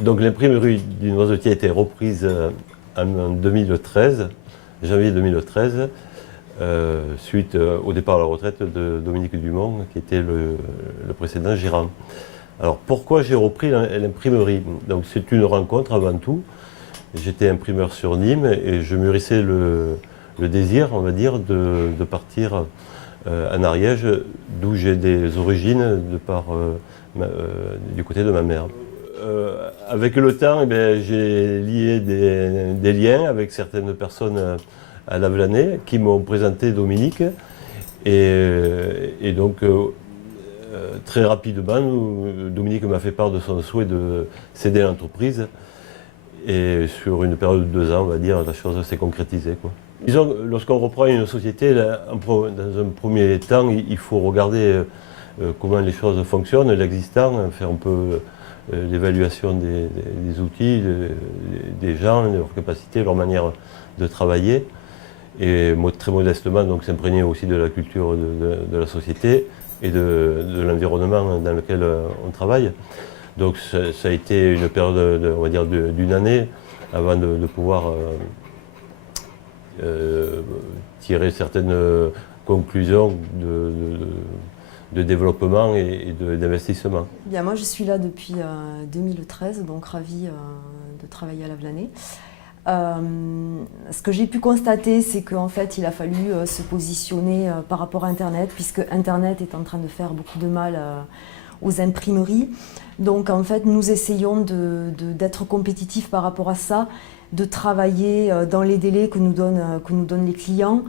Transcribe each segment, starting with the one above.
Donc l'imprimerie du Noisetier a été reprise en 2013, janvier 2013, suite au départ à la retraite de Dominique Dumont, qui était le précédent gérant. Alors pourquoi j'ai repris l'imprimerie? Donc c'est une rencontre avant tout. J'étais imprimeur sur Nîmes et je mûrissais le désir, on va dire, de partir en Ariège, d'où j'ai des origines du côté de ma mère. Avec le temps, eh bien, j'ai lié des liens avec certaines personnes à Lavelanet qui m'ont présenté Dominique. Et donc, très rapidement, Dominique m'a fait part de son souhait de céder l'entreprise. Et sur une période de 2 ans, on va dire, la chose s'est concrétisée, quoi. Disons, lorsqu'on reprend une société, là, dans un premier temps, il faut regarder comment les choses fonctionnent, l'existant, faire un peu l'évaluation des outils, des gens, leurs capacités, leur manière de travailler. Et très modestement, donc s'imprégner aussi de la culture de la société et de l'environnement dans lequel on travaille. Donc ça a été une période, on va dire, d'une année avant de pouvoir tirer certaines conclusions de développement et d'investissement. Bien, moi je suis là depuis 2013, donc ravie de travailler à Lavelanet. Ce que j'ai pu constater, c'est qu'en fait il a fallu se positionner par rapport à Internet, puisque Internet est en train de faire beaucoup de mal aux imprimeries. Donc en fait nous essayons d'être compétitifs par rapport à ça, de travailler dans les délais que nous donnent les clients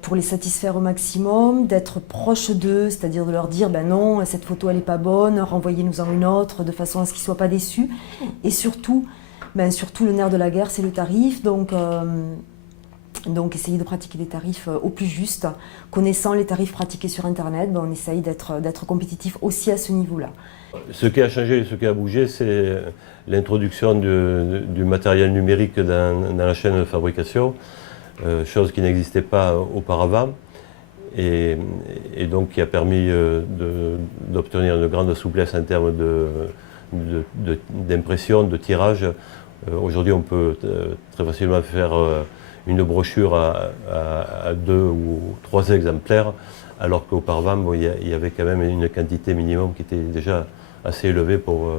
pour les satisfaire au maximum, d'être proche d'eux, c'est-à-dire de leur dire ben non, cette photo elle n'est pas bonne, renvoyez-nous-en une autre, de façon à ce qu'ils ne soient pas déçus. Et surtout, surtout le nerf de la guerre, c'est le tarif. Donc essayer de pratiquer des tarifs au plus juste. Connaissant les tarifs pratiqués sur Internet, on essaye d'être compétitif aussi à ce niveau-là. Ce qui a changé, ce qui a bougé, c'est l'introduction du matériel numérique dans la chaîne de fabrication, chose qui n'existait pas auparavant, et donc qui a permis d'obtenir une grande souplesse en termes d'impression, de tirage. Aujourd'hui, on peut très facilement faire une brochure à 2 ou 3 exemplaires, alors qu'auparavant, il y avait quand même une quantité minimum qui était déjà assez élevée pour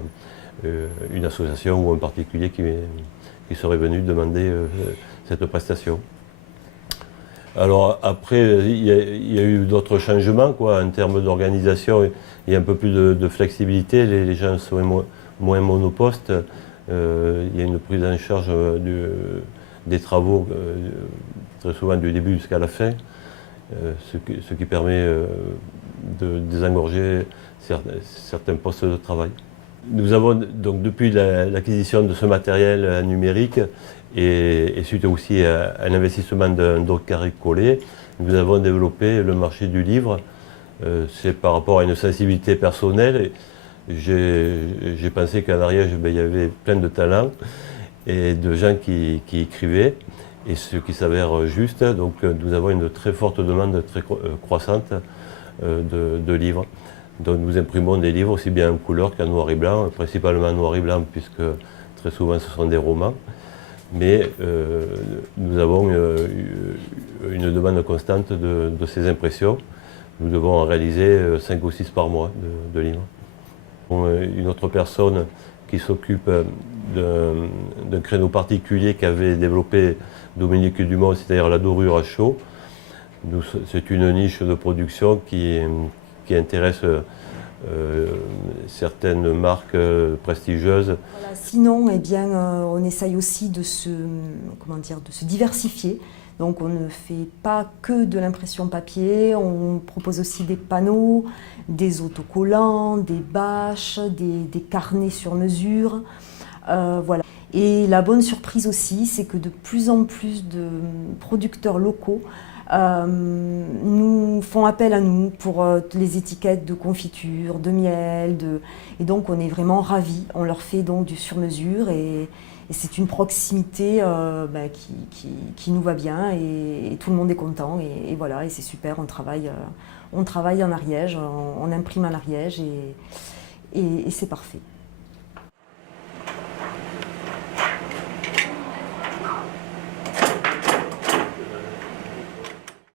une association ou un particulier qui serait venu demander cette prestation. Alors après, il y a eu d'autres changements, quoi, en termes d'organisation. Il y a un peu plus de flexibilité, les gens sont moins monopostes. Il y a une prise en charge des travaux, très souvent du début jusqu'à la fin, ce qui permet de désengorger certains postes de travail. Nous avons donc, depuis l'acquisition de ce matériel numérique et suite aussi à un investissement d'un dock carré collé, nous avons développé le marché du livre. C'est par rapport à une sensibilité personnelle. J'ai pensé qu'en Ariège, il y avait plein de talents et de gens qui écrivaient, et ce qui s'avère juste. Donc nous avons une très forte demande, très croissante de livres. Donc nous imprimons des livres aussi bien en couleur qu'en noir et blanc, principalement en noir et blanc, puisque très souvent ce sont des romans. Mais nous avons une demande constante de ces impressions. Nous devons en réaliser 5 ou 6 par mois de livres. Une autre personne qui s'occupe d'un créneau particulier qu'avait développé Dominique Dumont, c'est-à-dire la dorure à chaud. C'est une niche de production qui intéresse certaines marques prestigieuses. Voilà. Sinon, eh bien, on essaye aussi de se diversifier. Donc on ne fait pas que de l'impression papier, on propose aussi des panneaux, des autocollants, des bâches, des carnets sur mesure. Voilà. Et la bonne surprise aussi, c'est que de plus en plus de producteurs locaux nous font appel à nous pour les étiquettes de confiture, de miel, et donc on est vraiment ravis. On leur fait donc du sur-mesure et c'est une proximité qui nous va bien et tout le monde est content et voilà, et c'est super. On travaille en Ariège, on imprime en Ariège et c'est parfait.